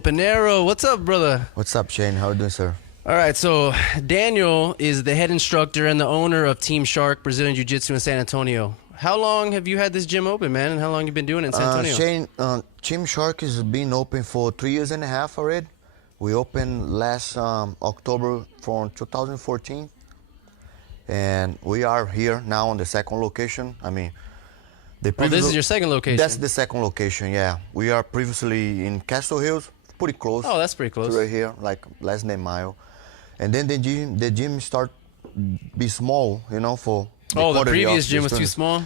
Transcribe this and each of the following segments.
Daniel Pinheiro. What's up, brother? What's up, Shane? How are you doing, sir? All right, so Daniel is the head instructor and the owner of Team Shark Brazilian Jiu-Jitsu in San Antonio. How long have you had this gym open, man, and how long have you been doing it in San Antonio? Shane, Team Shark has been open for 3 years and a half already. We opened last October from 2014, and we are here now on the second location. I mean, this is your second location? That's the second location, yeah. We are previously in Castle Hills, pretty close. Oh, that's pretty close. Right here, like less than a mile. And then the gym start be small, you know, for the previous gym was too small?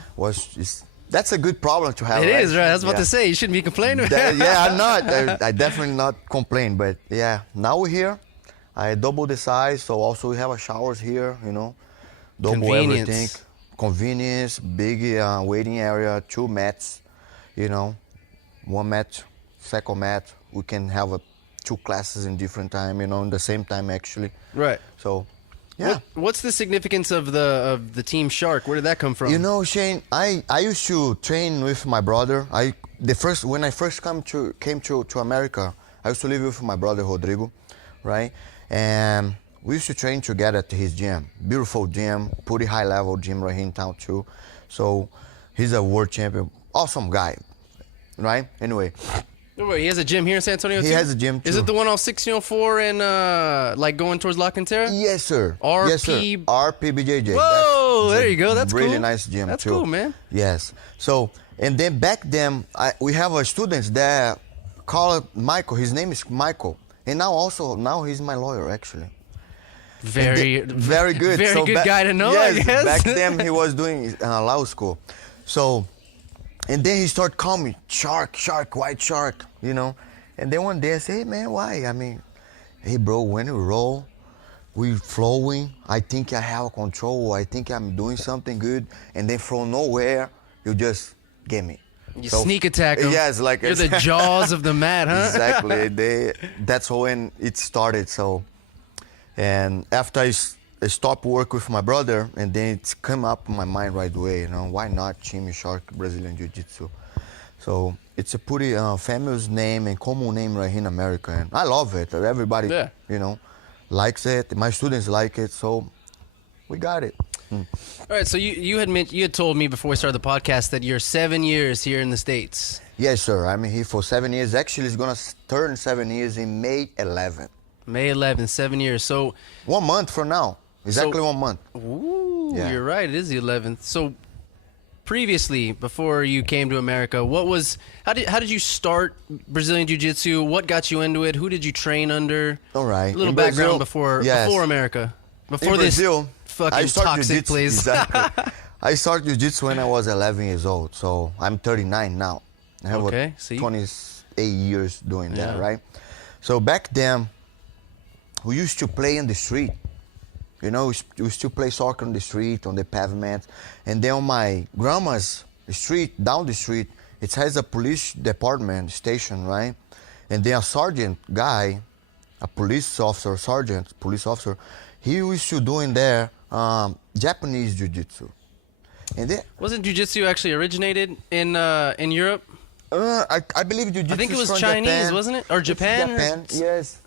That's a good problem to have. It is, right? I was about to say, you shouldn't be complaining. Yeah, I'm not. I definitely not complain, but yeah, now we're here. I double the size, so also we have a showers here, you know, double everything. Convenience, big waiting area, 2 mats, you know, 1 mat, second mat. We can have 2 classes in different time, you know, in the same time actually. Right. So, yeah. What's the significance of the Team Shark? Where did that come from? You know, Shane, I used to train with my brother. When I first came to America, I used to live with my brother Rodrigo, right? And we used to train together at his gym. Beautiful gym, pretty high level gym right here in town too. So he's a world champion, awesome guy, right? Anyway. He has a gym here in San Antonio too? He has a gym too. Is it the one off 1604 and like going towards La Cantera? Yes, sir. Yes, sir. RP BJJ. Whoa, there you go. That's really cool. Nice gym That's too. That's cool, man. Yes. So, and then back then, we have a student that call Michael. His name is Michael. And now he's my lawyer, actually. Very good. Very good guy to know, yes, I guess. Back then he was doing law school. So, and then he started calling me Shark, White Shark, you know. And then one day I say, hey man, why? I mean, hey bro, when we roll, we flowing. I think I have control. I think I'm doing something good. And then from nowhere, you just get me. You sneak attack them. Yes, like you're the jaws of the mat, huh? Exactly. That's when it started. So. And after I stopped work with my brother, and then it's come up in my mind right away, you know, why not Team Shark Brazilian Jiu-Jitsu? So it's a pretty famous name and common name right here in America, and I love it. Everybody, you know, likes it. My students like it, so we got it. All right, so you had told me before we started the podcast that you're 7 years here in the States. Yes, sir. I'm here for 7 years. Actually, it's gonna turn 7 years in May 11th. May 11th, 7 years. So 1 month from now, exactly 1 month. Ooh, yeah. You're right. It is the 11th. So previously, before you came to America, how did you start Brazilian Jiu-Jitsu? What got you into it? Who did you train under? All right. A little background before America, before this fucking toxic place. Exactly. I started Jiu-Jitsu when I was 11 years old, so I'm 39 now. I have 28 years doing that, right? So back then, we used to play in the street. You know, we used to play soccer on the street, on the pavement. And then on my grandma's street, down the street, it has a police department station, right? And then a sergeant guy, a police officer, he used to do in there Japanese Jiu-Jitsu. And then, wasn't Jiu-Jitsu actually originated in Europe? I believe Jiu-Jitsu. I think it was Chinese, Japan. Wasn't it? Or Japan? Japan, yes.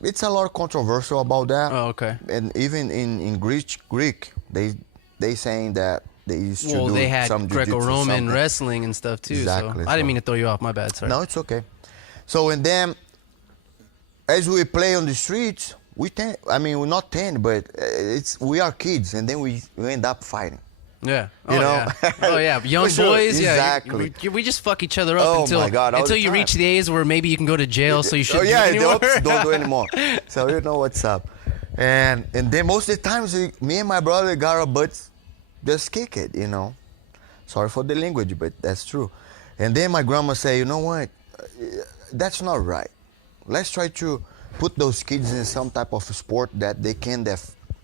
It's a lot controversial about that. Oh, okay. And even in Greek, they saying that they used to do some Well, they had Greco-Roman jiu-jitsu, wrestling and stuff too. Exactly. So I didn't mean to throw you off. My bad. Sorry. No, it's okay. So and then, as we play on the streets, we not tend, but we are kids, and then we end up fighting. Yeah. You know? Yeah. Oh yeah. Young boys. Exactly. Yeah. We just fuck each other up until you reach the age where maybe you can go to jail, so you shouldn't do it anymore. Don't do anymore. So you know what's up. And then most of the times, me and my brother got our butts just kick it, you know. Sorry for the language, but that's true. And then my grandma say, you know what? That's not right. Let's try to put those kids in some type of sport that they can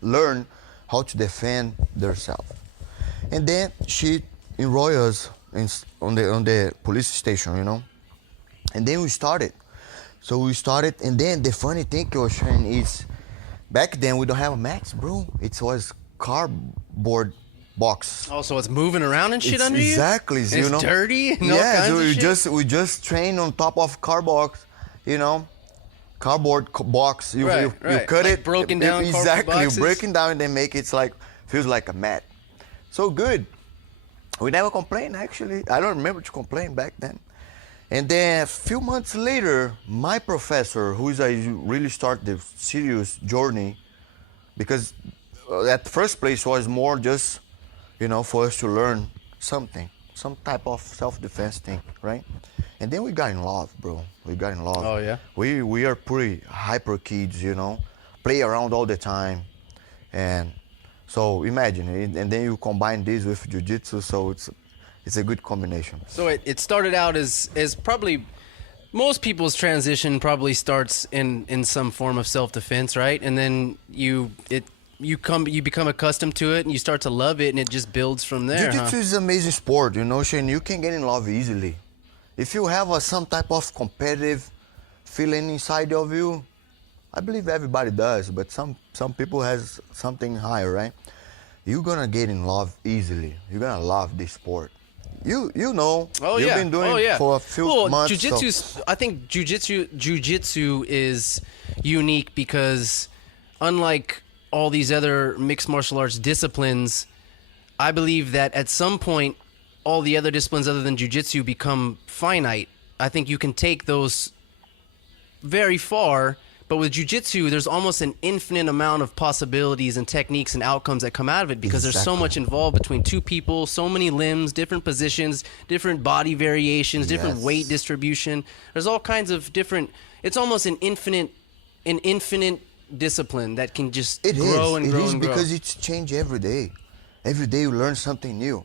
learn how to defend themselves. And then she enrolled us on the police station, you know. And then we started. So we started, and then the funny thing, Ocean, is back then we don't have mats, bro. It was cardboard box. Oh, so it's moving around and shit under you? Exactly. And it's dirty and all kinds of shit? We just train on top of car box, you know, cardboard box. You Right. cut Like it. broken down cardboard exactly. You boxes. break it down and then make it like feels like a mat. So good. We never complained actually. I don't remember to complain back then. And then a few months later, my professor, who is I really start the serious journey, because at first place was more just, you know, for us to learn something, some type of self-defense thing, right? And then we got in love, bro. We got in love. Oh, yeah? We are pretty hyper kids, you know, play around all the time, and so imagine, and then you combine this with jiu-jitsu, so it's a good combination. So it started out as probably most people's transition probably starts in some form of self-defense, right? And then you become accustomed to it and you start to love it and it just builds from there. Jiu-jitsu is an amazing sport, you know, Shane. You can get in love easily. If you have some type of competitive feeling inside of you, I believe everybody does, but some people has something higher, right? You're gonna get in love easily. You're gonna love this sport. You know. Oh, You've yeah. been doing it for a few months. Jiu-jitsu, I think Jiu-Jitsu is unique because unlike all these other mixed martial arts disciplines, I believe that at some point all the other disciplines other than Jiu-Jitsu become finite. I think you can take those very far, but with Jiu-Jitsu, there's almost an infinite amount of possibilities and techniques and outcomes that come out of it because there's so much involved between two people, so many limbs, different positions, different body variations, different weight distribution. There's all kinds of different. It's almost an infinite discipline that can just grow and grow and grow. Because it's changed every day. Every day you learn something new.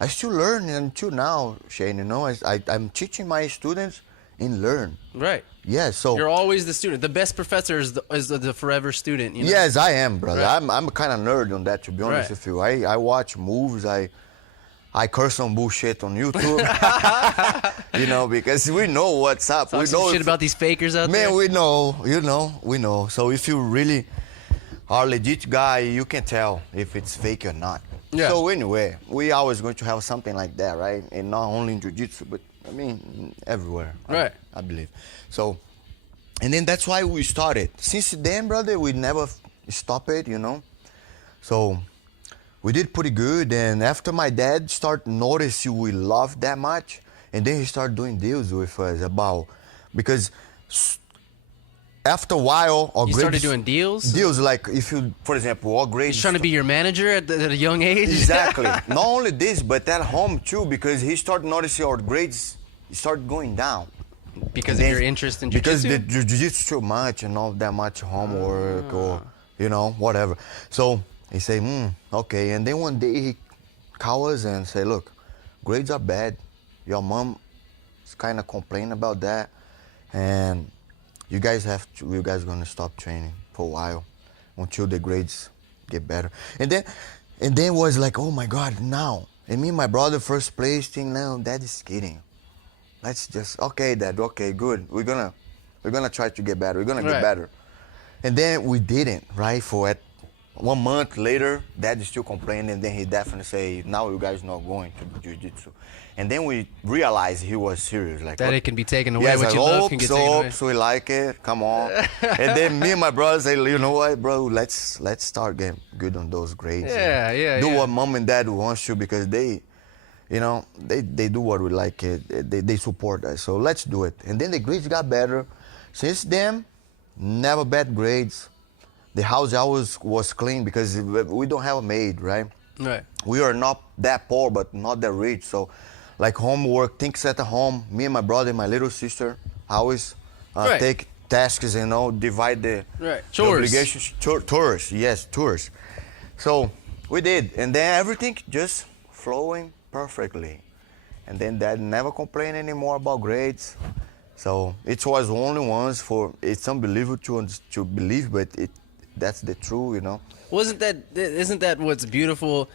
I still learn until now, Shane. You know, I'm teaching my students and learn. Right. Yeah, so you're always the student. The best professor is the forever student. You know? Yes, I am, brother. Right. I'm a kind of nerd on that, to be honest with you. I watch moves. I curse on bullshit on YouTube. You know, because we know what's up. Talk we some know shit about these fakers out there. Man, we know. We know. So if you really are a legit guy, you can tell if it's fake or not. Yeah. So anyway, we always going to have something like that, right? And not only in jiu-jitsu, but I mean everywhere. Right. I believe. So, and then that's why we started. Since then, brother, we never stop it, you know. So we did pretty good. And after my dad started noticing we loved that much, and then he started doing deals with us because after a while, you started doing deals. Deals like if you, for example, all grades. He's trying to be your manager at a young age. Exactly. Not only this, but at home too, because he started noticing our grades started going down. Because of your interest in jiu-jitsu? Because the jiu-jitsu too much and not that much homework or, you know, whatever. So he say, okay. And then one day he called us and say, look, grades are bad. Your mom is kind of complaining about that. And you guys gonna stop training for a while until the grades get better. And then was like, oh my God, now. And me and my brother first place thing now, Dad is kidding. Let's just, okay, Dad, okay, good. We're gonna try to get better. We're gonna get better. And then we didn't, right? For 1 month later, Dad is still complaining, and then he definitely say, now you guys not going to jiu-jitsu. And then we realized he was serious. Like that it can be taken away. What you love can get taken away. So we like it, come on. And then me and my brother say, you know what, bro, let's start getting good on those grades. Do what mom and dad wants you because they, you know, they do what we like. They support us. So let's do it. And then the grades got better. Since then, never bad grades. The house always was clean because we don't have a maid, right? Right. We are not that poor, but not that rich. So, like homework, things at home. Me and my brother and my little sister always take tasks, you know, divide the chores. Obligations. Tours. So we did, and then everything just flowing perfectly. And then Dad never complained anymore about grades. So it was only once for, it's unbelievable to believe, but that's the truth, you know. Isn't that what's beautiful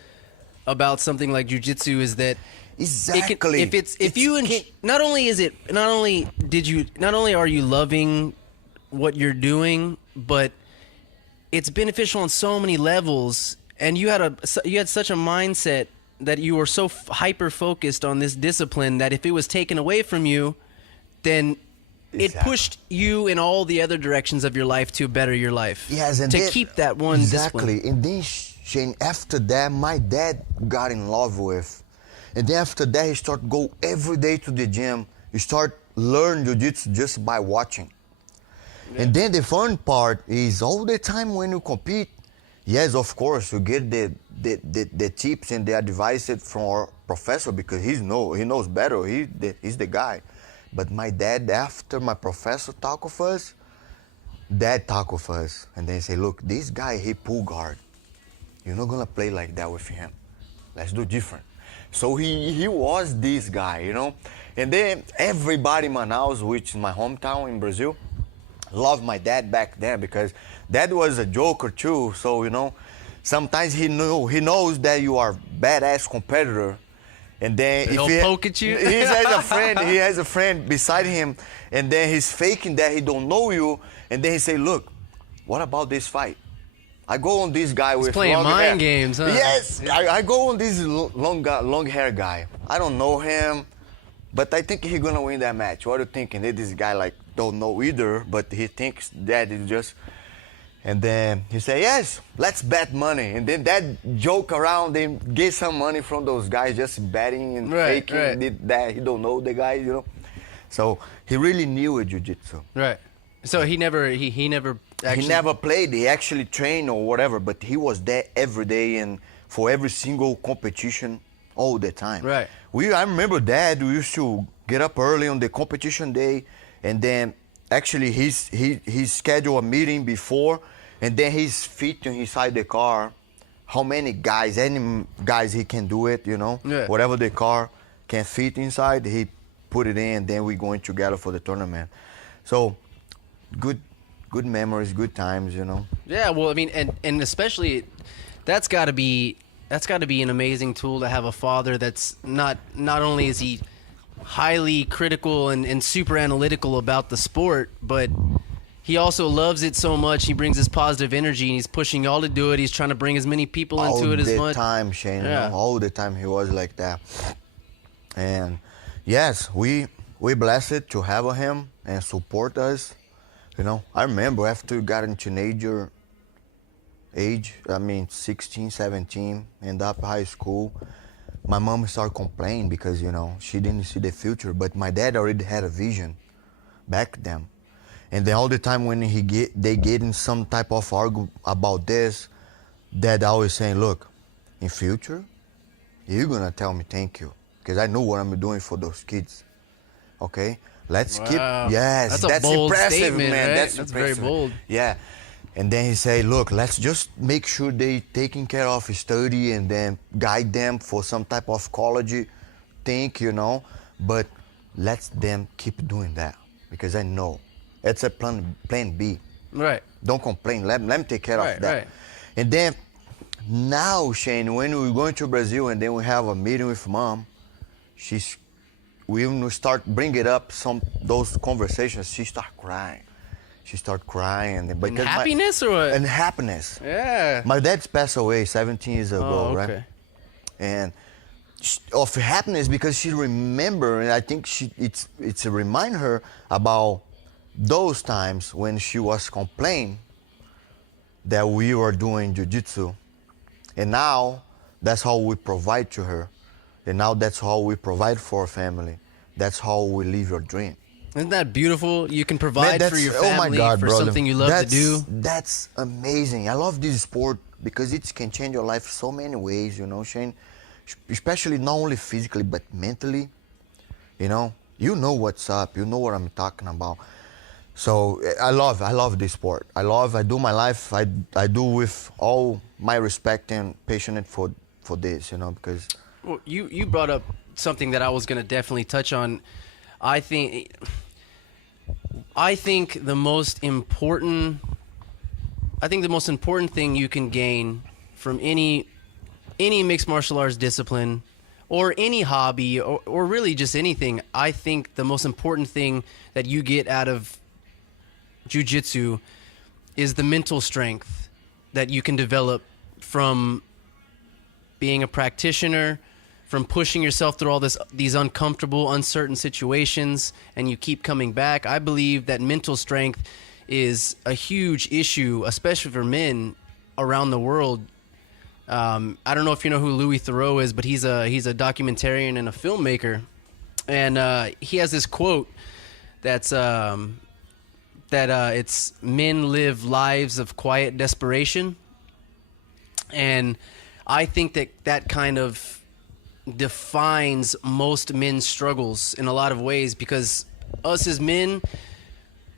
about something like jiu-jitsu is that exactly not only are you loving what you're doing, but it's beneficial on so many levels, and you had such a mindset that you were so hyper focused on this discipline that if it was taken away from you, then it pushed you in all the other directions of your life to better your life. Yes, and to then, keep that one exactly. discipline. And then Shane, after that, my dad got in love with, and then after that, he started go every day to the gym. He start learn jiu-jitsu just by watching. Yeah. And then the fun part is all the time when you compete. Yes, of course, you get the tips and the advice from our professor because he knows better. He's the guy. But my dad, after my professor talk with us, dad talk with us, and then say, look, this guy, he pull guard. You're not gonna play like that with him. Let's do different. So he was this guy, you know? And then everybody in Manaus, which is my hometown in Brazil, loved my dad back then because dad was a joker too. So, you know, sometimes he knows that you are badass competitor. And then he'll poke at you. he has a friend beside him, and then he's faking that he don't know you, and then he say, look, what about this fight? I go on this guy with playing long mind hair. games, huh? Yes, I go on this long hair guy. I don't know him, but I think he's gonna win that match. What do you think? And then this guy like don't know either, but he thinks that is just. And then he say, yes, let's bet money. And then that joke around and get some money from those guys just betting and faking that he don't know the guy, you know. So he really knew a jiu-jitsu. Right. So he never actually... He never played. He actually trained or whatever, but he was there every day and for every single competition all the time. Right. I remember Dad, we used to get up early on the competition day, and then actually he scheduled a meeting before, and then he's fitting inside the car how many guys, any guys he can do it, you know. Yeah. Whatever the car can fit inside, he put it in, and then we going together for the tournament. So good memories, good times, you know. Yeah, well, I mean, and especially that's got to be an amazing tool to have a father that's not only is he highly critical and super analytical about the sport, but he also loves it so much. He brings his positive energy, and he's pushing y'all to do it. He's trying to bring as many people into it as much. All the time, Shane. Yeah. You know, all the time he was like that. And yes, we blessed to have him and support us. You know, I remember after we got in teenager age, 16, 17, end up high school, my mom started complaining because, you know, she didn't see the future, but my dad already had a vision back then. And then all the time when they get in some type of argument about this, Dad always saying, look, in future, you're gonna tell me thank you, because I know what I'm doing for those kids, okay? Let's keep, yes, that's impressive, statement, man. Right? That's impressive. Very bold. Yeah. And then he say, look, let's just make sure they taking care of study and then guide them for some type of college thing, you know, but let them keep doing that, because I know it's a plan B. Right. Don't complain. Let me take care of that. Right. And then now, Shane, when we're going to Brazil and then we have a meeting with Mom, we will start bringing up those conversations. She start crying. She start crying. And happiness or what? And happiness. Yeah. My dad passed away 17 years ago, okay. right? And of happiness because she remember, and I think it's a remind her about those times when she was complaining that we were doing jiu-jitsu, and now that's how we provide to her, and now that's how we provide for our family. That's how we live your dream. Isn't that beautiful? You can provide for your family, oh my God, for brother. something you love to do. That's amazing. I love this sport because it can change your life so many ways, you know, Shane, especially not only physically but mentally. You know what's up. You know what I'm talking about. So I love this sport. I do my life. I do with all my respect and passionate for this, you know, because. Well, you brought up something that I was going to definitely touch on. I think the most important thing you can gain from any mixed martial arts discipline or any hobby or really just anything, I think the most important thing that you get out of Jiu-Jitsu is the mental strength that you can develop from being a practitioner, from pushing yourself through all these uncomfortable, uncertain situations, and you keep coming back. I believe that mental strength is a huge issue, especially for men around the world. I don't know if you know who Louis Theroux is, but he's a documentarian and a filmmaker, and he has this quote that's it's men live lives of quiet desperation, and I think that kind of defines most men's struggles in a lot of ways, because us as men,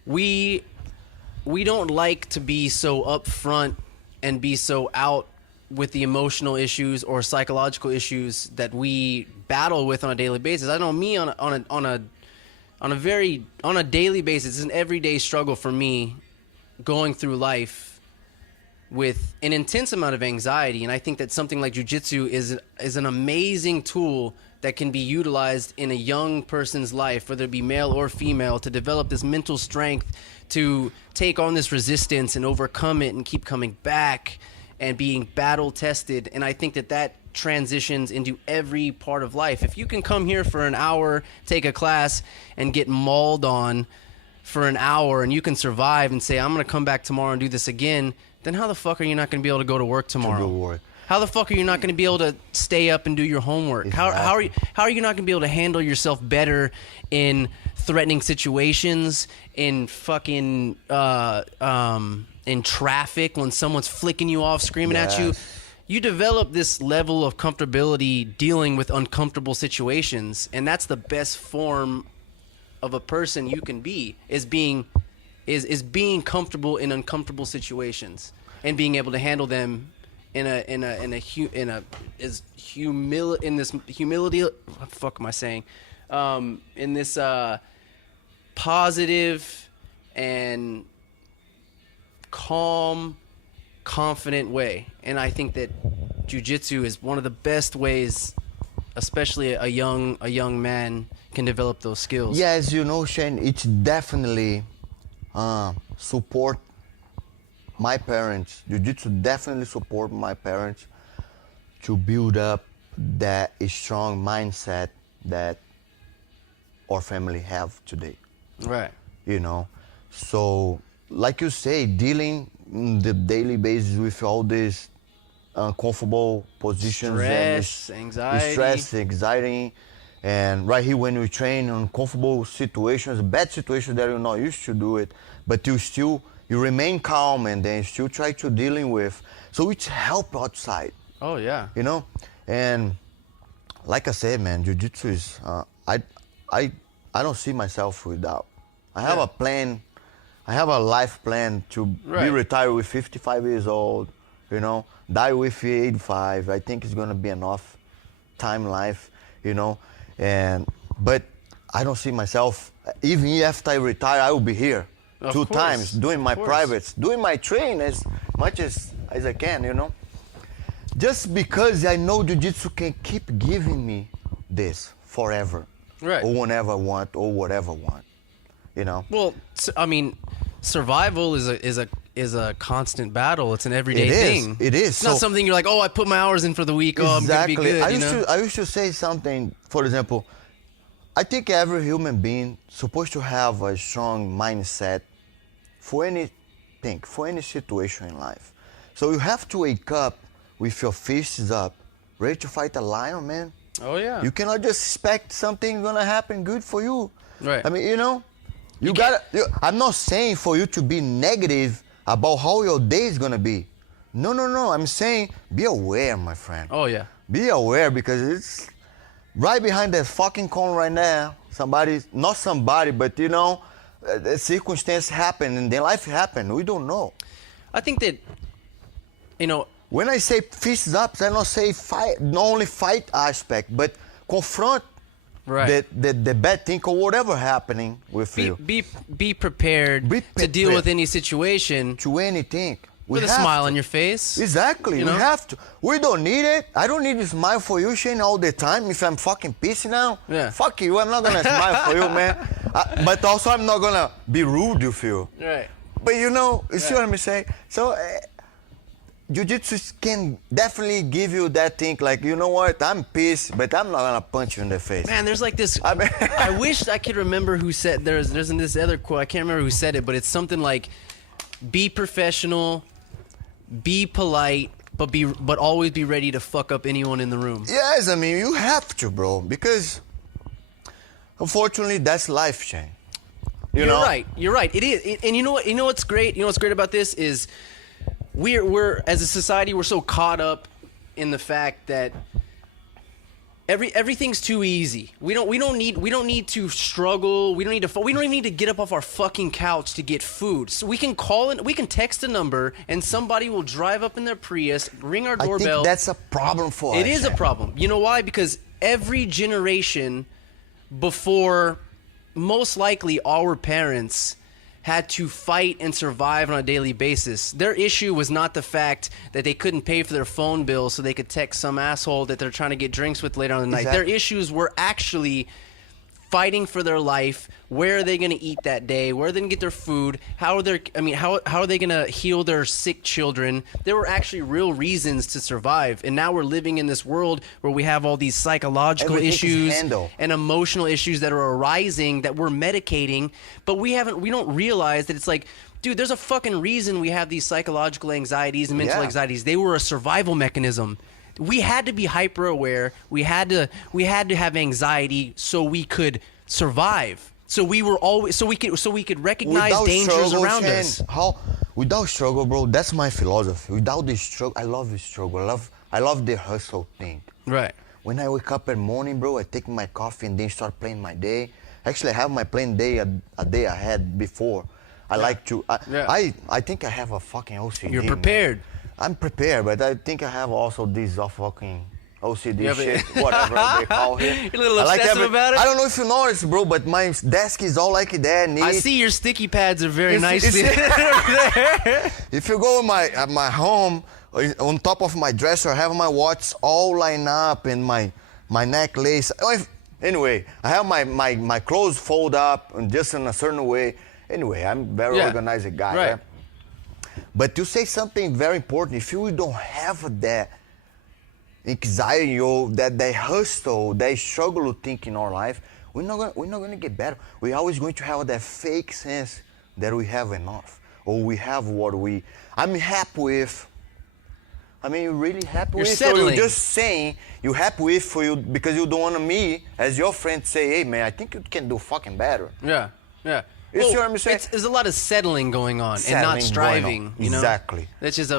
we don't like to be so upfront and be so out with the emotional issues or psychological issues that we battle with on a daily basis. I know me on a daily basis, it's an everyday struggle for me going through life with an intense amount of anxiety, and I think that something like jiu-jitsu is an amazing tool that can be utilized in a young person's life, whether it be male or female, to develop this mental strength to take on this resistance and overcome it and keep coming back and being battle tested. And I think that transitions into every part of life. If you can come here for an hour, take a class, and get mauled on for an hour, and you can survive and say, I'm going to come back tomorrow and do this again, then how the fuck are you not going to be able to go to work tomorrow? How the fuck are you not going to be able to stay up and do your homework? Exactly. How are you not going to be able to handle yourself better in threatening situations, in fucking in traffic when someone's flicking you off, screaming at you? You develop this level of comfortability dealing with uncomfortable situations, and that's the best form of a person you can be, is being comfortable in uncomfortable situations and being able to handle them in this humility. What the fuck am I saying? In this positive and calm, confident way. And I think that jiu-jitsu is one of the best ways, especially a young man, can develop those skills. Yeah, as you know, Shane, it's definitely support my parents. Jiu-jitsu definitely support my parents to build up that strong mindset that our family have today. Right. You know, so like you say, dealing on the daily basis with all these uncomfortable positions, anxiety, and right here when we train on uncomfortable situations, bad situations that you're not used to do it, but you remain calm and then still try to dealing with. So it's help outside. Oh yeah. You know, and like I said, man, jiu-jitsu is I don't see myself without. I have a plan. I have a life plan to be retired with 55 years old, you know, die with 85. I think it's going to be enough time life, you know, but I don't see myself, even after I retire, I will be here two times doing my privates, doing my train as much as I can, you know, just because I know jiu-jitsu can keep giving me this forever, or whenever I want, or whatever I want. You know. Well, I mean, survival is a constant battle. It's an everyday thing. It is. It's not something you're like, oh, I put my hours in for the week. Oh, I'm gonna be good. I used to say something. For example, I think every human being supposed to have a strong mindset for anything, for any situation in life. So you have to wake up with your fists up, ready to fight a lion, man. Oh yeah. You cannot just expect something gonna happen good for you. Right. I mean, you know. I'm not saying for you to be negative about how your day is gonna be. No. I'm saying be aware, my friend. Oh yeah. Be aware, because it's right behind that fucking cone right now. Not somebody, but you know, the circumstance happen and then life happen. We don't know. I think that, you know, when I say fists up, I don't say fight, not only fight aspect, but confront. Right. The bad thing or whatever happening with you. Be prepared to deal with any situation. To anything. With a smile on your face. Exactly. You know? We have to. We don't need it. I don't need to smile for you, Shane, all the time. If I'm fucking pissed now, fuck you. I'm not going to smile for you, man. But also I'm not going to be rude with you. Right. But you know, you see what I'm saying? So Jiu-Jitsu can definitely give you that thing, like, you know what, I'm pissed, but I'm not gonna punch you in the face. Man, there's like this. I wish I could remember who said. There's this other quote. I can't remember who said it, but it's something like, "Be professional, be polite, but always be ready to fuck up anyone in the room." Yes, I mean, you have to, bro, because unfortunately that's life, Shane. You're right. You're right. It is. And you know what? You know what's great? You know what's great about this is we're as a society, we're so caught up in the fact that everything's too easy. We don't need to struggle. We don't even need to get up off our fucking couch to get food. So we can we can text a number and somebody will drive up in their Prius, ring our doorbell. I think that's a problem for us. It is a problem. You know why? Because every generation before, most likely our parents had to fight and survive on a daily basis. Their issue was not the fact that they couldn't pay for their phone bill so they could text some asshole that they're trying to get drinks with later on in the night. Their issues were actually fighting for their life. Where are they going to eat that day? Where are they going to get their food? How are they going to heal their sick children? There were actually real reasons to survive. And now we're living in this world where we have all these psychological issues and emotional issues that are arising that we're medicating, but we don't realize that it's like, dude, there's a fucking reason we have these psychological anxieties and mental anxieties. They were a survival mechanism. We had to be hyper aware. We had to have anxiety so we could survive. So we could recognize dangers around us. Without struggle, bro, that's my philosophy. Without the struggle, I love the struggle. I love the hustle thing. Right. When I wake up in the morning, bro, I take my coffee and then start playing my day. Actually, I have my playing day a day ahead before. I like to. I think I have a fucking OCD. You're prepared. Man. I'm prepared, but I think I have also this fucking OCD shit, whatever they call it. You're a little obsessive about it? I don't know if you noticed, bro, but my desk is all like that, neat. I see your sticky pads are very nicely there. If you go at my home, on top of my dresser, I have my watch all lined up and my necklace. Anyway, I have my clothes fold up and just in a certain way. Anyway, I'm a very organized guy. Right? But to say something very important, if you don't have that anxiety, that hustle, that struggle to think in our life, we're not gonna get better. We're always going to have that fake sense that we have enough, or we have what I'm happy with. I mean, you're really happy with, settling. Or you're just saying you're happy with for you because you don't want me, as your friend, say, hey man, I think you can do fucking better. Yeah. You see what I'm saying? There's a lot of settling going on and not striving. You know? Exactly. That's just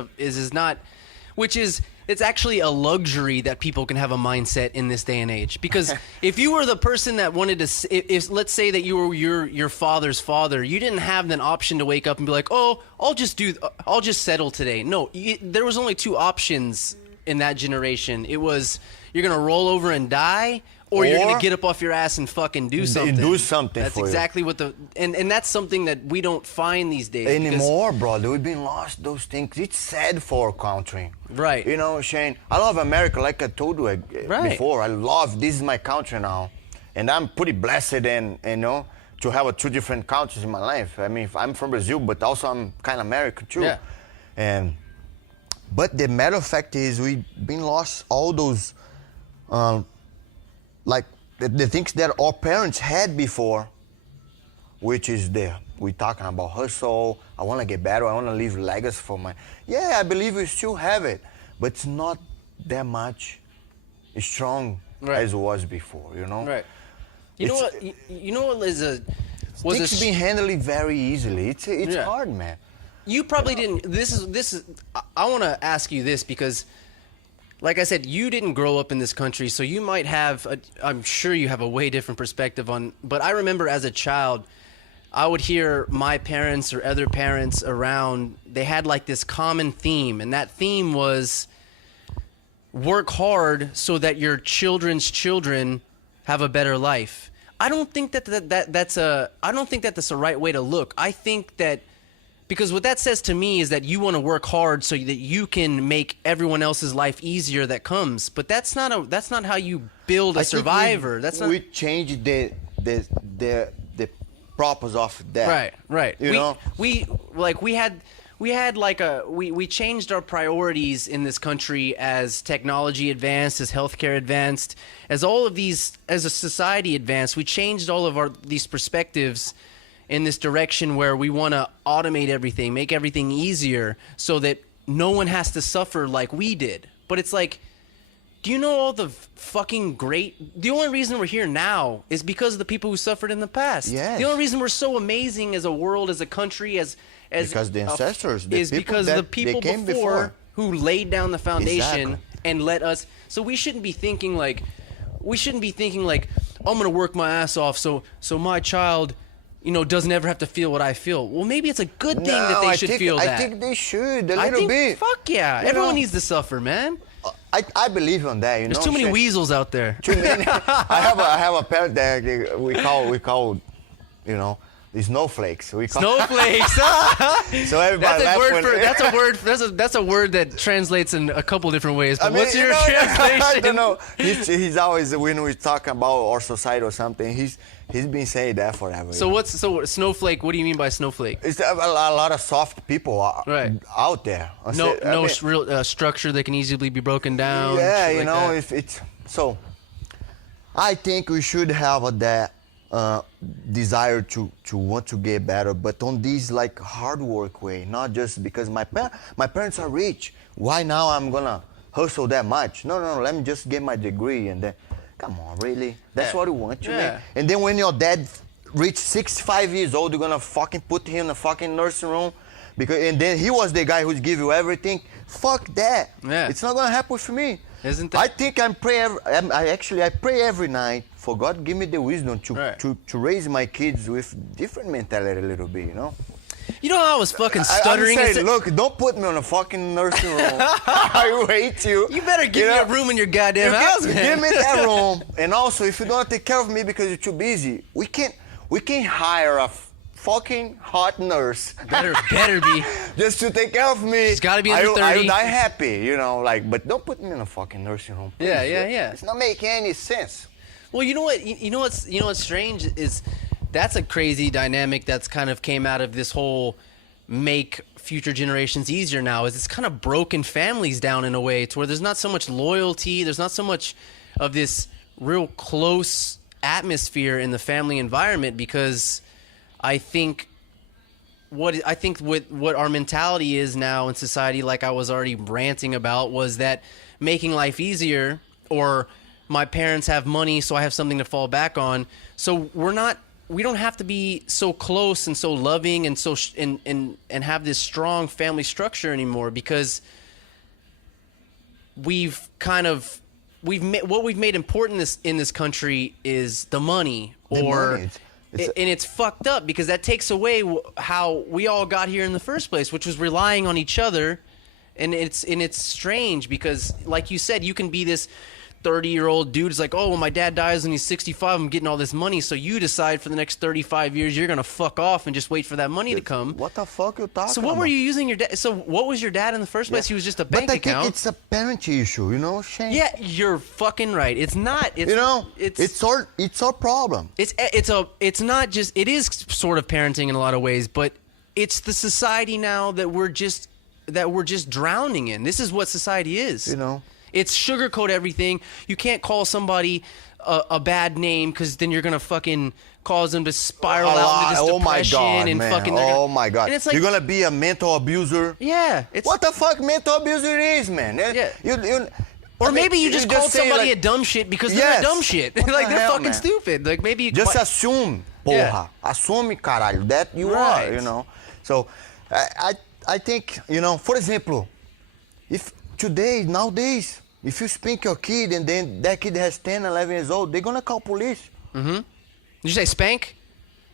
it's actually a luxury that people can have a mindset in this day and age. Because if you were the person that wanted to, if let's say that you were your father's father, you didn't have an option to wake up and be like, oh, I'll just settle today. No, there was only two options in that generation. It was you're gonna roll over and die. Or you're going to get up off your ass and fucking do something. Do something. That's exactly what and that's something that we don't find these days. Anymore, brother. We've been lost those things. It's sad for our country. Right. You know, Shane, I love America like I told you before. This is my country now. And I'm pretty blessed and, to have two different countries in my life. I mean, I'm from Brazil, but also I'm kind of American too. Yeah. But the matter of fact is we've been lost all those... like the things that our parents had before, which is we're talking about hustle, I want to get better, I want to leave legacy for I believe we still have it, but it's not that much strong as it was before, Right. You know what things being handled very easily. It's hard, man. You probably didn't, I want to ask you this because like I said, you didn't grow up in this country, so you might have, I'm sure you have a way different perspective but I remember as a child, I would hear my parents or other parents around, they had like this common theme, and that theme was work hard so that your children's children have a better life. I don't think that's the right way to look. I think that because what that says to me is that you want to work hard so that you can make everyone else's life easier that comes. But that's not how you build a survivor. We changed the purpose of that. Right. You know? We we had like we changed our priorities in this country as technology advanced, as healthcare advanced, as all of these, as a society advanced. We changed all of these perspectives in this direction where we want to automate everything, make everything easier so that no one has to suffer like we did. But it's like, do you know all the fucking the only reason we're here now is because of the people who suffered in the past. Yes. The only reason we're so amazing as a world, as a country, as because the ancestors, is because the people before who laid down the foundation and let us. So we shouldn't be thinking like, I'm gonna work my ass off so my child, doesn't ever have to feel what I feel. Well, maybe it's a good thing that they should feel that. I think they should a little bit. Fuck yeah, everyone needs to suffer, man. I believe on that. There's too many weasels out there. Too many. I have a parent that we call the snowflakes. Snowflakes. So everybody that's a word that translates in a couple different ways. But what's your translation? I don't know. He's always, when we talk about our society or something, he's been saying that forever. So snowflake? What do you mean by snowflake? It's a lot of soft people out there. Real structure that can easily be broken down. Yeah, if it's so. I think we should have that desire to want to get better, but on this like hard work way, not just because my parents are rich. Why now I'm gonna hustle that much? No, let me just get my degree and then. Come on, really? That's what you want to make? And then when your dad reached 65 years old, you're gonna fucking put him in a fucking nursing room? And then he was the guy who'd give you everything? Fuck that. Yeah. It's not gonna happen with me. Isn't that? I think I pray every night for God give me the wisdom to raise my kids with different mentality a little bit, You know how I was fucking stuttering? I'm saying, look, don't put me on a fucking nursing room. I hate you. You better give me a room in your goddamn house, man. Give me that room. And also, if you don't take care of me because you're too busy, we can't hire a fucking hot nurse. Better be. Just to take care of me. She's got to be under 30. I'll die happy, but don't put me in a fucking nursing home. Please. Yeah. It's not making any sense. Well, you know what? You know what's strange is. That's a crazy dynamic that's kind of came out of this whole make future generations easier now, is it's kind of broken families down in a way to where there's not so much loyalty, there's not so much of this real close atmosphere in the family environment, because I think what our mentality is now in society, like I was already ranting about, was that making life easier, or my parents have money so I have something to fall back on. So we don't have to be so close and so loving and so and have this strong family structure anymore, because what we've made important in this country is the money, and it's fucked up because that takes away how we all got here in the first place, which was relying on each other, and it's strange because, like you said, you can be this 30-year-old dude is like, oh, when my dad dies when he's 65, I'm getting all this money. So you decide for the next 35 years you're gonna fuck off and just wait for that money to come. What the fuck you talking about? So what were you using your dad? So what was your dad in the first place? He was just a bank account. But I think it's a parent issue, Shane. Yeah, you're fucking right. It's not. It's our problem. It's not just. It is sort of parenting in a lot of ways, but it's the society now that we're just drowning in. This is what society is. It's sugarcoat everything. You can't call somebody a bad name because then you're gonna fucking cause them to spiral out into this depression. Oh my god! And it's like, you're gonna be a mental abuser. Yeah. What the fuck mental abuser is, man? Yeah. Or maybe you just called somebody a dumb shit because they're a dumb shit. Like they're fucking stupid. Like maybe you just assume, porra. Yeah. Assume, caralho, that you are. So I think, for example, if nowadays, if you spank your kid and then that kid has 10, 11 years old, they're gonna call police. Mm-hmm. Did you say spank?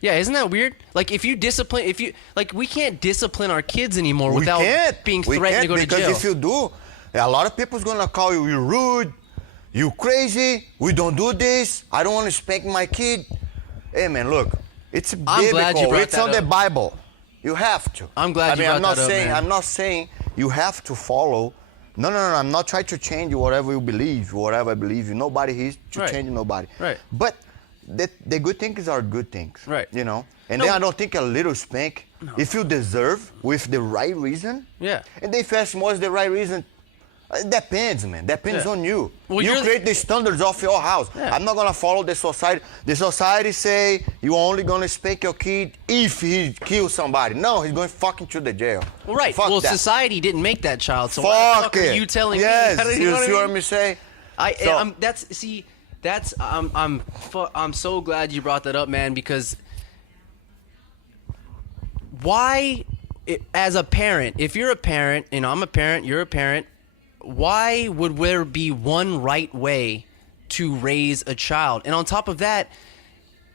Yeah, isn't that weird? Like we can't discipline our kids anymore without being threatened to go to jail. Because if you do, a lot of people's gonna call you rude, you crazy, we don't do this, I don't want to spank my kid. Hey man, look, it's biblical, it's on the Bible. You have to. I'm glad you brought that up, man. I'm not saying you have to follow. No, I'm not trying to change whatever you believe, whatever I believe. Nobody is to change nobody. Right. But the good things are good things. Right. And then I don't think a little spank if you deserve with the right reason. Yeah. And if you ask what's the right reason, it depends, man. Depends on you. Well, you create the standards of your house. Yeah. I'm not gonna follow the society. The society say you're only gonna spank your kid if he kills somebody. No, he's going fucking to the jail. Well, right. Fuck well, that. society didn't make that child, so why the fuck are you telling me? Yes, You know see what I'm saying? I'm so glad you brought that up, man, because why, as a parent, if you're a parent, I'm a parent, you're a parent, why would there be one right way to raise a child? And on top of that,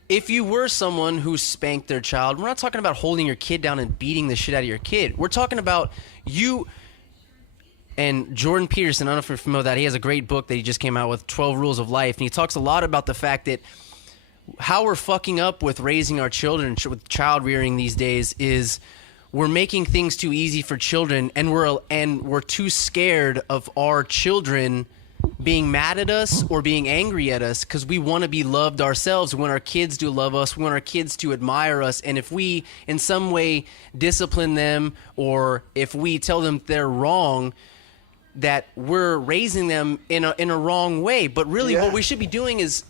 if you were someone who spanked their child, we're not talking about holding your kid down and beating the shit out of your kid. We're talking about you. And Jordan Peterson, I don't know if you're familiar with that, he has a great book that he just came out with, 12 Rules of Life. And he talks a lot about the fact that how we're fucking up with raising our children, with child rearing these days, is we're making things too easy for children, and we're too scared of our children being mad at us or being angry at us because we want to be loved ourselves. We want our kids to love us. We want our kids to admire us. And if we in some way discipline them, or if we tell them they're wrong, that we're raising them in a wrong way. But really what we should be doing is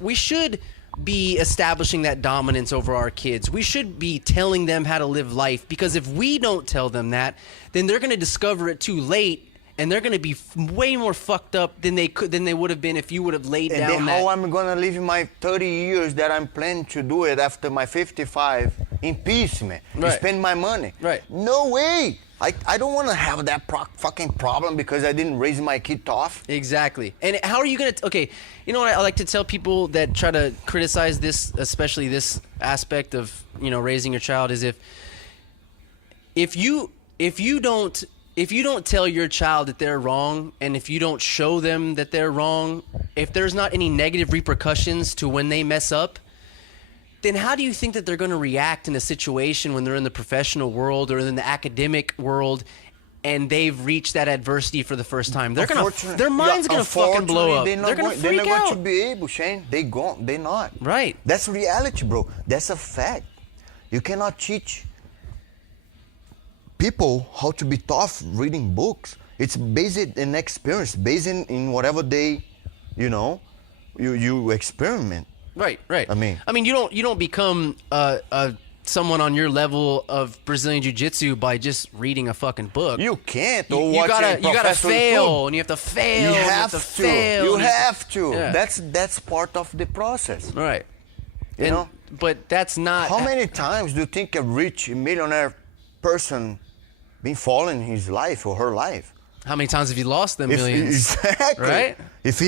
we should be establishing that dominance over our kids. We should be telling them how to live life, because if we don't tell them that, then they're going to discover it too late, and they're going to be way more fucked up than they would have been if you would have laid down. And then how I'm going to live in my 30 years that I'm planning to do it after my 55 in peace, man. Right. Spend my money. Right. No way. I don't want to have that fucking problem because I didn't raise my kid tough. Exactly. And how are you going to... Okay, you know what I like to tell people that try to criticize this, especially this aspect of, raising your child, is if you don't tell your child that they're wrong, and if you don't show them that they're wrong, if there's not any negative repercussions to when they mess up, then how do you think that they're going to react in a situation when they're in the professional world or in the academic world and they've reached that adversity for the first time? Their mind's going to fucking blow up. They're going to freak out. They're not going to be able, Shane. They're not. Right. That's reality, bro. That's a fact. You cannot teach people how to be tough reading books. It's based in experience, based in whatever they, you experiment. Right. I mean, you don't become someone on your level of Brazilian Jiu-Jitsu by just reading a fucking book. You can't. You gotta fail, and you have to fail. You have to fail. You have to. Yeah. That's part of the process. Right. You know. But that's not. How many times do you think a rich millionaire person been falling his life or her life? How many times have you lost them millions? Exactly. Right. If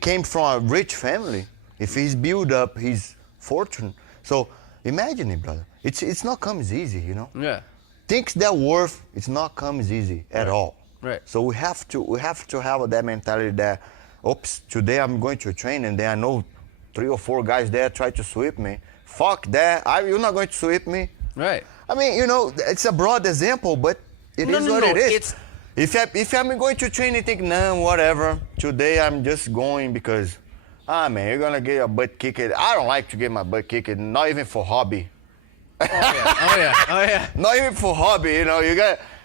came from a rich family, if he's built up his fortune, so imagine it, brother. It's not comes easy, Yeah. Things that worth, it's not comes easy at all. Right. So we have to have that mentality that, oops, today I'm going to train, and then I know 3 or 4 guys there try to sweep me. Fuck that. You're not going to sweep me. Right. I mean, it's a broad example, but it is what it is. If I'm going to train and think, nah, whatever, today I'm just going because, man, you're going to get your butt kicked. I don't like to get my butt kicked, not even for hobby. Oh, yeah. Not even for hobby,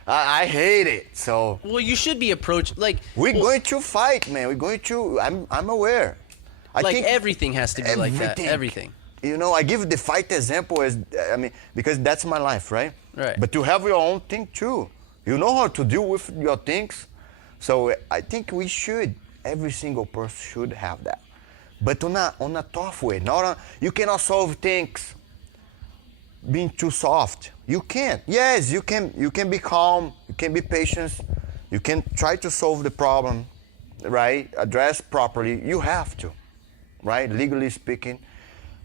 I hate it, so. Well, you should be approached, We're going to fight, man. We're going to, I'm aware. I think everything has to be like that. Everything. I give the fight example because that's my life, right? Right. But you have your own thing too. You know how to deal with your things. So I think every single person should have that. But on a tough way. You cannot solve things being too soft. You can't. Yes, you can be calm, you can be patient, you can try to solve the problem, right? Address properly. You have to, right? Legally speaking.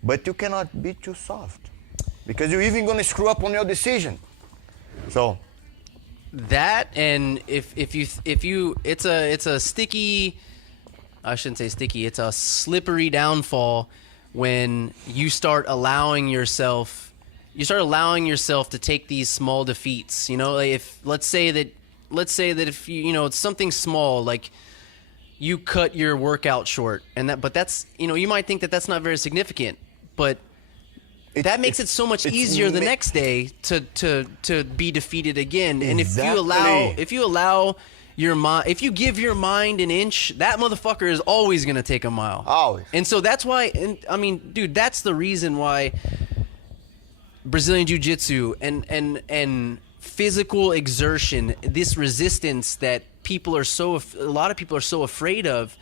But you cannot be too soft, because you're even going to screw up on your decision. So that, and if you it's a sticky, I shouldn't say sticky, it's a slippery downfall when you start allowing yourself to take these small defeats. If let's say that if it's something small, like you cut your workout short, but that's you might think that that's not very significant, but that makes it so much easier the next day to be defeated again. And if you allow your mind, if you give your mind an inch, that motherfucker is always gonna take a mile. Always. And so that's why. And I mean, dude, that's the reason why Brazilian Jiu-Jitsu and physical exertion, this resistance that a lot of people are so afraid of,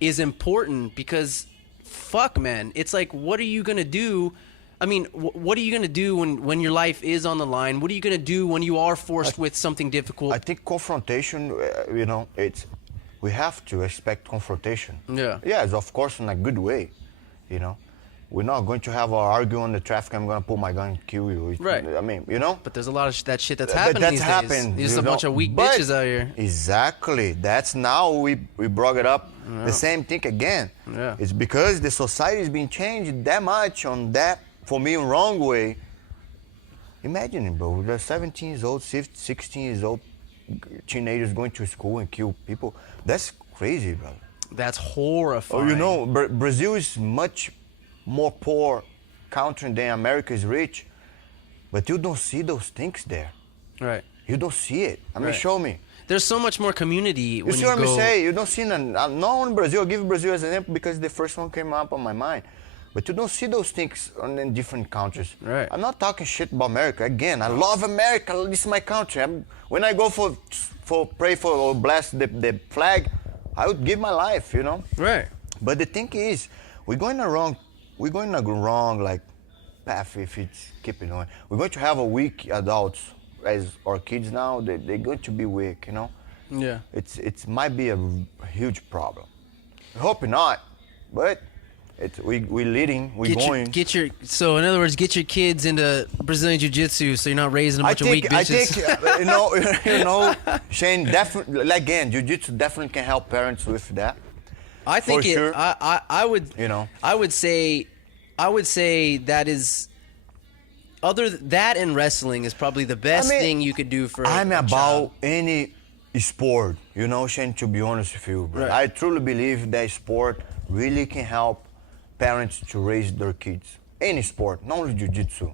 is important. Because fuck, man, it's like, what are you gonna do? I mean, what are you gonna do when your life is on the line? What are you gonna do when you are forced with something difficult? I think confrontation, we have to expect confrontation. Yeah. Yes, of course, in a good way, We're not going to have an argument on the traffic. I'm going to pull my gun and kill you. Right. I mean, But there's a lot of that shit that's happening these days. There's a bunch of weak bitches out here. Exactly. That's now we brought it up. Yeah. The same thing again. Yeah. It's because the society is being changed that much on that, for me, wrong way. Imagine it, bro. There's 17 years old, 16 years old teenagers going to school and kill people. That's crazy, brother. That's horrifying. Brazil is much more poor country than America is rich, but you don't see those things there. Right. You don't see it. I mean, show me. There's so much more community when you see what I'm saying? You don't see not only Brazil. I'll give Brazil as an example because the first one came up on my mind. But you don't see those things in different countries. Right. I'm not talking shit about America. Again, I love America. This is my country. When I go for pray for or bless the flag, I would give my life, Right. But the thing is, we're going a wrong path if it's keeping on. We're going to have a weak adults as our kids now. They're going to be weak, Yeah. It might be a huge problem. I hope not, but we're leading. We're going. So in other words, get your kids into Brazilian Jiu-Jitsu so you're not raising a bunch of weak bitches. I think Shane, definitely again, Jiu-Jitsu definitely can help parents with that. I think sure. I would. I would say that is. That and wrestling is probably the best thing you could do for. I'm a about child. any sport, Shane. To be honest with you, bro. Right. I truly believe that sport really can help parents to raise their kids. Any sport, not only Jiu-Jitsu,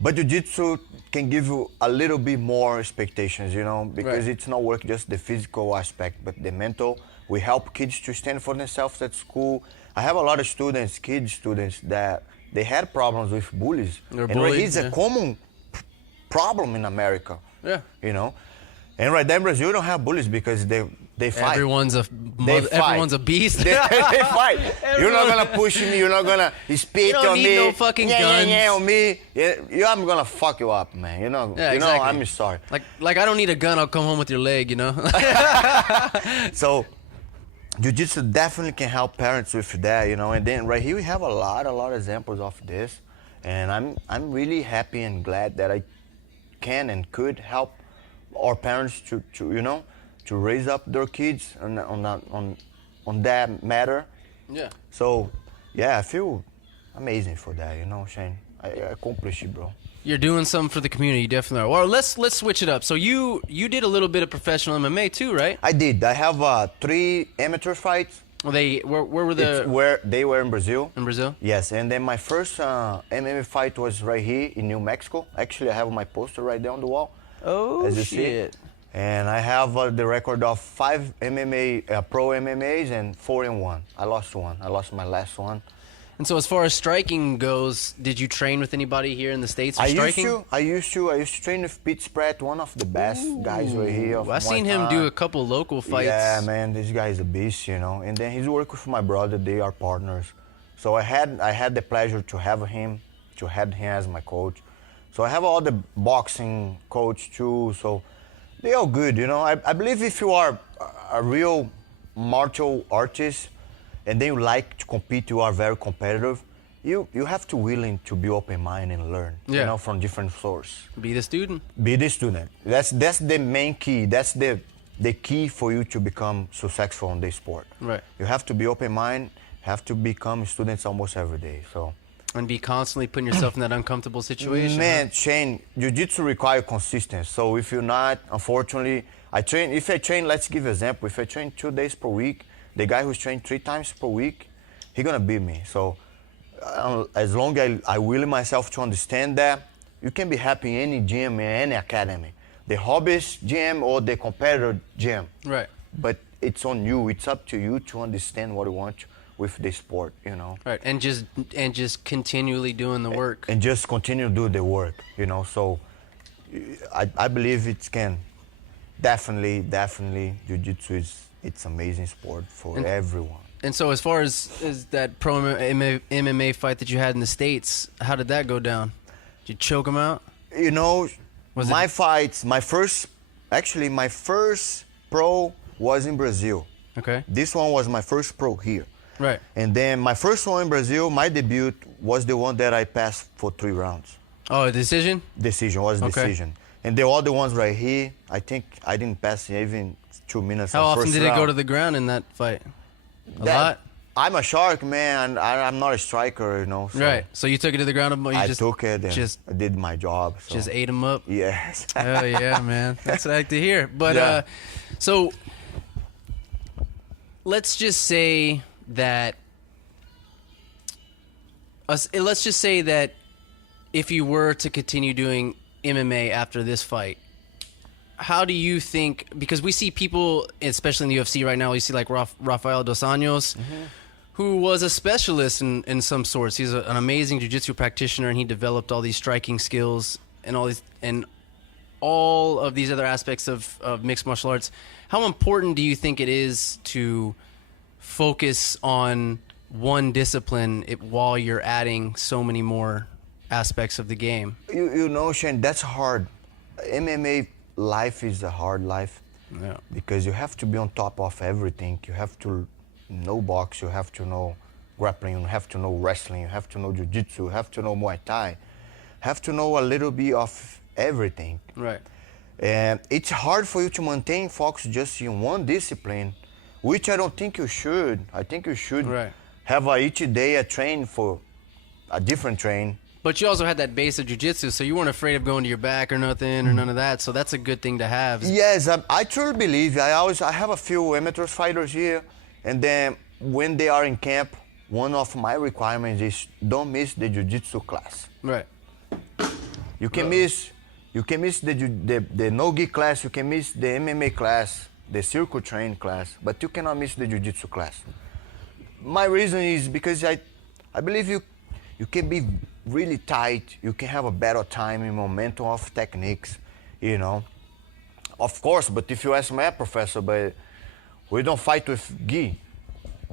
But Jiu-Jitsu can give you a little bit more expectations, because it's not work just the physical aspect, but the mental. We help kids to stand for themselves at school. I have a lot of students, that they had problems with bullies. It's a common problem in America. Yeah. And right there in Brazil, you don't have bullies because they fight. Everyone's a beast. They fight. You're not gonna push me. You're not gonna spit on me. You don't need no fucking guns. On me. I'm gonna fuck you up, man. Exactly. I'm sorry. Like I don't need a gun. I'll come home with your leg. So, Jiu-Jitsu definitely can help parents with that. And then right here we have a lot of examples of this, and I'm really happy and glad that I can and could help our parents to raise up their kids on that matter. Yeah. So, I feel amazing for that, Shane. I accomplished it, bro. You're doing something for the community, you definitely are. Well, let's switch it up. So you did a little bit of professional MMA too, right? I did. I have 3 amateur fights. Well, where were the? Where they were in Brazil. In Brazil? Yes, and then my first MMA fight was right here in New Mexico. Actually, I have my poster right there on the wall. Oh, as you shit. See. And I have the record of 5 pro MMAs and 4-1. I lost one. I lost my last one. And so as far as striking goes, did you train with anybody here in the States for striking? I used to train with Pete Spratt, one of the best guys right here. I've seen him do a couple local fights. Yeah, man, this guy is a beast, And then he's working with my brother. They are partners. So I had the pleasure to have him as my coach. So I have all the boxing coach too. So they're all good, I believe if you are a real martial artist and then you like to compete, you are very competitive, you have to willing to be open-minded and learn, from different sources. Be the student. Be the student. That's the main key. That's the key for you to become successful in this sport. Right. You have to be open-minded, have to become students almost every day, so. And be constantly putting yourself in that uncomfortable situation. Man, Shane, Jiu-Jitsu requires consistency. So if you're not, unfortunately, if I train, let's give an example. If I train 2 days per week, the guy who's trained 3 times per week, he's gonna beat me. So as long as I will myself to understand that, you can be happy in any gym, in any academy. The hobbyist gym or the competitor gym. Right. But it's on you. It's up to you to understand what you want with the sport, you know. Right. And just continually doing the work. And just continue to do the work, you know. So I believe it can definitely, Jiu-Jitsu it's amazing sport for everyone. And so as far as that pro MMA fight that you had in the States, how did that go down? Did you choke him out? You know, my first pro was in Brazil. Okay. This one was my first pro here. Right. And then my first one in Brazil, my debut was the one that I passed for 3 rounds. Oh, a decision? Decision, was decision. And the other ones right here, I think I didn't pass even 2 minutes. How often did it go to the ground in that fight? A lot? I'm a shark, man. I'm not a striker, you know. So right. So you took it to the ground? I took it and I did my job. So. Just ate him up? Yes. Oh, yeah, man. That's what I like to hear. But, so let's just say that if you were to continue doing MMA after this fight, how do you think, because we see people, especially in the UFC right now, you see like Rafael Dos Anjos, who was a specialist in some sorts. He's an amazing jiu-jitsu practitioner, and he developed all these striking skills and all of these other aspects of mixed martial arts. How important do you think it is to focus on one discipline while you're adding so many more aspects of the game? You know, Shane, that's hard. MMA life is a hard life. Yeah. Because you have to be on top of everything. You have to know box, you have to know grappling, you have to know wrestling, you have to know jiu-jitsu, you have to know Muay Thai, have to know a little bit of everything. Right. And it's hard for you to maintain focus just in one discipline, which I don't think you should. I think you should have each day a train for a different train. But you also had that base of jiu-jitsu, so you weren't afraid of going to your back or nothing or none of that. So that's a good thing to have. Yes, I truly believe. I have a few amateur fighters here, and then when they are in camp, one of my requirements is don't miss the jiu-jitsu class. Right. You can miss the no-gi class, you can miss the MMA class, the circle train class, but you cannot miss the jiu-jitsu class. My reason is because I believe you can be really tight, you can have a better time in momentum of techniques, you know. Of course, but if you ask my professor, but we don't fight with gi.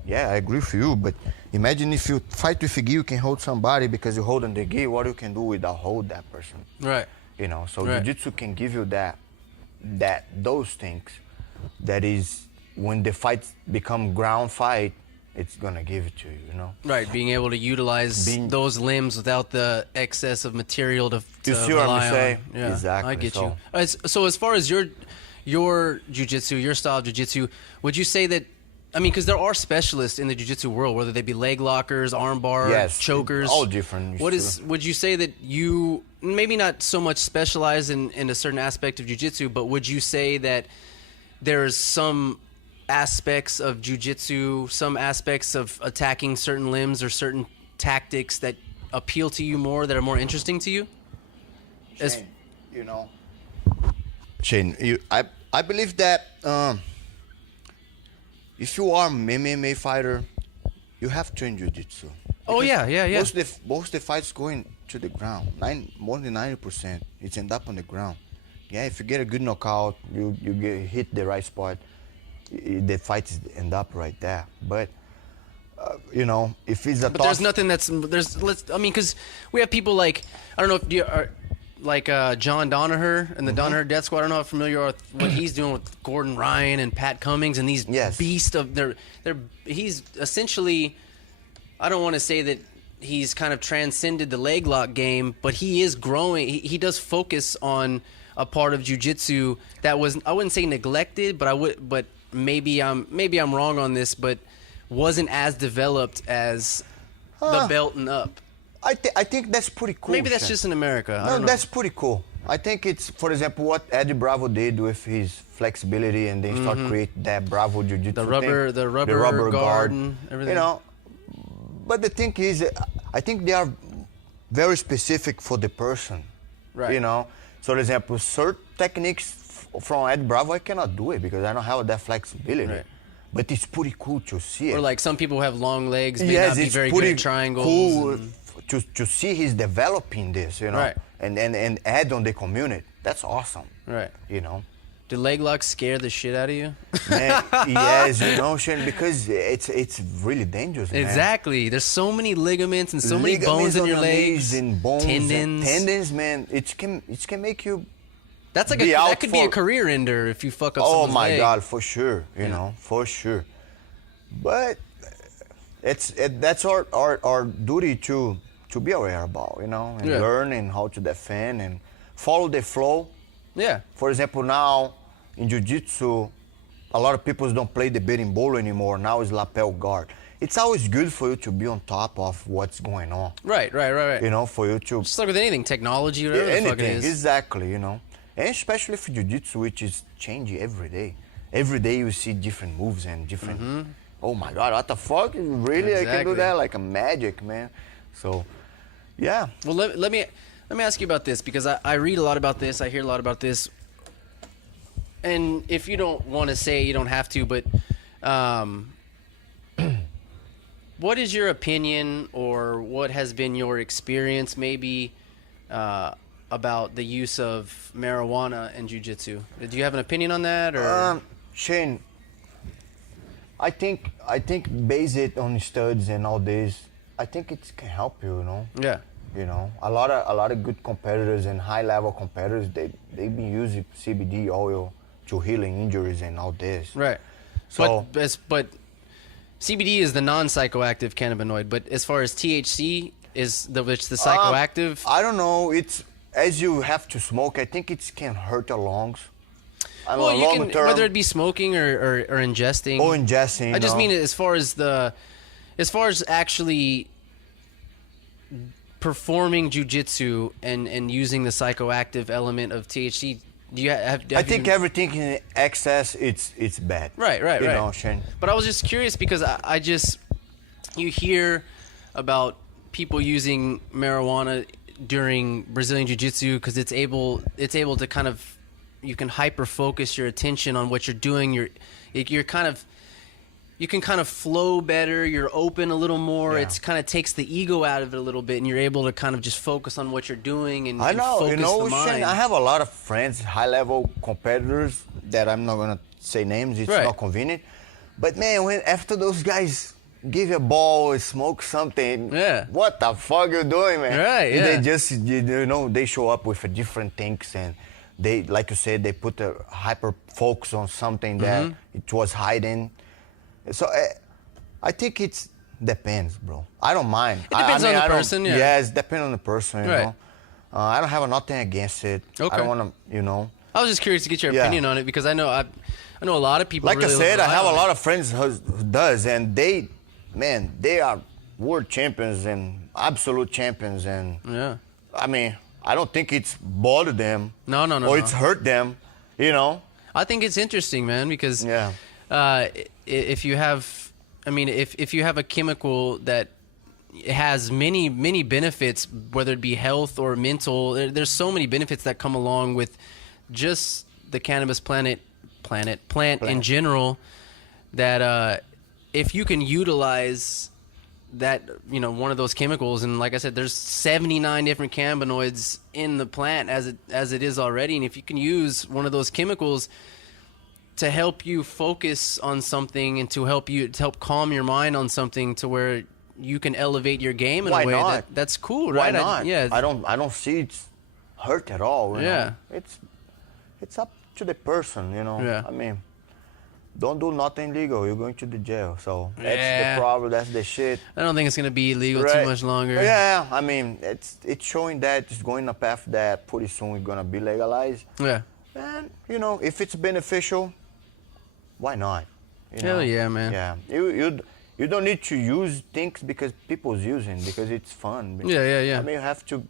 Yeah, I agree with you, but imagine if you fight with gi, you can hold somebody because you're holding the gi, what you can do without hold that person. Right. You know, so jiu-jitsu can give you those things. That is, when the fights become ground fight, it's gonna give it to you, you know. Right, being able to utilize those limbs without the excess of material to you see what I'm saying? Yeah, exactly. I get you. So as far as your jiu-jitsu, your style of jiu-jitsu, would you say that, I mean, because there are specialists in the jiu-jitsu world, whether they be leg lockers, arm bars, chokers, all different. Would you say that you maybe not so much specialize in a certain aspect of jiu-jitsu, but would you say that there's some aspects of jiu-jitsu, some aspects of attacking certain limbs or certain tactics that appeal to you more, that are more interesting to you? Shane, I believe that if you are an MMA fighter, you have to train jiu-jitsu. Oh yeah. Most of the fights going to the ground. More than 90%, it's end up on the ground. Yeah, if you get a good knockout, you get hit the right spot, the fights end up right there. But you know, if it's a but there's nothing because we have people like, I don't know if you are like John Danaher and the Danaher Death Squad. I don't know how familiar with what he's doing with Gordon Ryan and Pat Cummings and these beasts of he's essentially, I don't want to say that he's kind of transcended the leg lock game, but he is growing. He does focus on a part of jiu-jitsu that was, I wouldn't say neglected, but maybe I'm wrong on this, but wasn't as developed as the belt and up. I think that's pretty cool. Maybe that's just in America. No, that's pretty cool. I think it's, for example, what Eddie Bravo did with his flexibility and then start create that Bravo Jiu-Jitsu the rubber guard and everything. You know, but the thing is, I think they are very specific for the person. Right. You know, so for example, certain techniques from Ed Bravo, I cannot do it because I don't have that flexibility. Right. But it's pretty cool to see it. Or like some people have long legs, may Yes, not be it's very good pretty at triangles. cool and- to see he's developing this, you know, Right. and add on the community. That's awesome. Right. You know. Do leg locks scare the shit out of you? Man, yes, you know, Shane, because it's really dangerous, man. Exactly. There's so many ligaments and so many Ligaments bones in on your the legs. knees and bones tendons. Tendons, man. It can make you. That's like be out that could be a for- career ender if you fuck up Oh someone's my leg. God, for sure. You know, for sure. But that's our duty to be aware about, you know, and Yeah. learn and how to defend and follow the flow. Yeah. For example, now in Jiu-Jitsu, a lot of people don't play the berimbolo anymore. Now it's lapel guard. It's always good for you to be on top of what's going on. Right. You know, for you to Just like with anything, technology, whatever the fuck it anything, is. exactly, you know. And especially for Jiu-Jitsu, which is changing every day. Every day you see different moves and different. Oh my God, what the fuck? Really, I can Exactly. do that like a magic, man. So, yeah. Well, let me ask you about this because I read a lot about this. I hear a lot about this. And if you don't want to say it, you don't have to, but what is your opinion or what has been your experience maybe about the use of marijuana in jiu-jitsu? Do you have an opinion on that? Or Shane, I think base it on studies and all this. I think it can help you, you know. Yeah. You know, a lot of good competitors and high level competitors, they've been using CBD oil to healing injuries and all this. Right. So But CBD is the non-psychoactive cannabinoid, but as far as THC is the psychoactive. I don't know. It's as you have to smoke. I think it can hurt your lungs. Well, you long can term, whether it be smoking or ingesting. or ingesting. I just you know. mean as far as actually performing jujitsu and using the psychoactive element of THC. Do you have I think you, everything in excess, it's bad. Right. You know, Shane. But I was just curious because I just you hear about people using marijuana during Brazilian Jiu-Jitsu because it's able to kind of you can hyper focus your attention on what you're doing. You can kind of flow better. You're open a little more. Yeah. It's kind of takes the ego out of it a little bit, and you're able to kind of just focus on what you're doing and I know, focus you know, the mind. Shane, I have a lot of friends, high-level competitors that I'm not gonna say names. It's Right. not convenient. But man, when after those guys give you a ball or smoke something, Yeah. what the fuck you doing, man? Right, And yeah. They just, you know, they show up with a different things and they, like you said, they put a hyper focus on something that Mm-hmm. it was hiding. So I think it depends, bro. I don't mind. It depends on the I don't- person, yeah. Yes, depends on the person, you Right. know. I don't have nothing against it. Okay. I don't want to, you know. I was just curious to get your Yeah. opinion on it because I know a lot of people. Like really I said, I rely have a on lot it. of friends who does, and they are world champions and absolute champions, and Yeah. I mean, I don't think it's bothered them. No, Or it's hurt them, you know. I think it's interesting, man, because Yeah. if you have, I mean, if you have a chemical that has many benefits, whether it be health or mental, there's so many benefits that come along with just the cannabis plant in general. That if you can utilize that, you know, one of those chemicals, and like I said, there's 79 different cannabinoids in the plant as it is already, and if you can use one of those chemicals to help you focus on something and to help calm your mind on something to where you can elevate your game in Why a way not? that's cool, Why right? not? Yeah. I don't see it's hurt at all. You Yeah. know? It's up to the person, you know. Yeah. I mean, don't do nothing illegal. You're going to the jail. So that's Yeah. the problem. That's the shit. I don't think it's gonna be illegal too Right. much longer. Yeah, I mean, it's showing that it's going a path that pretty soon it's gonna be legalized. Yeah. And you know, if it's beneficial, why not? You Hell know? yeah, man. Yeah, you don't need to use things because people's using because it's fun. Yeah. I mean, you have to,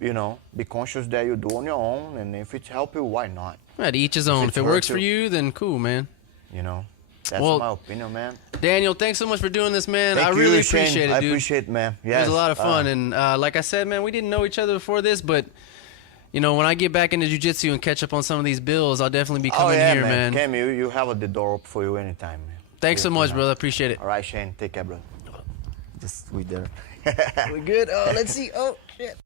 you know, be conscious that you do on your own, and if it help you, why not? Right, each his own. If it's it works hurt for you- you, then cool, man. You know, that's Well, my opinion, man. Daniel, thanks so much for doing this, man. Thank I you, really Shane. appreciate it, I dude. appreciate it, man. Yes. It was a lot of fun. And like I said, man, we didn't know each other before this, but, you know, when I get back into jiu-jitsu and catch up on some of these bills, I'll definitely be coming here, man. Cam, you have the door up for you anytime, man. Thanks so much, brother. Appreciate it. All right, Shane. Take care, brother. Just we there. We good? Oh, let's see. Oh, shit.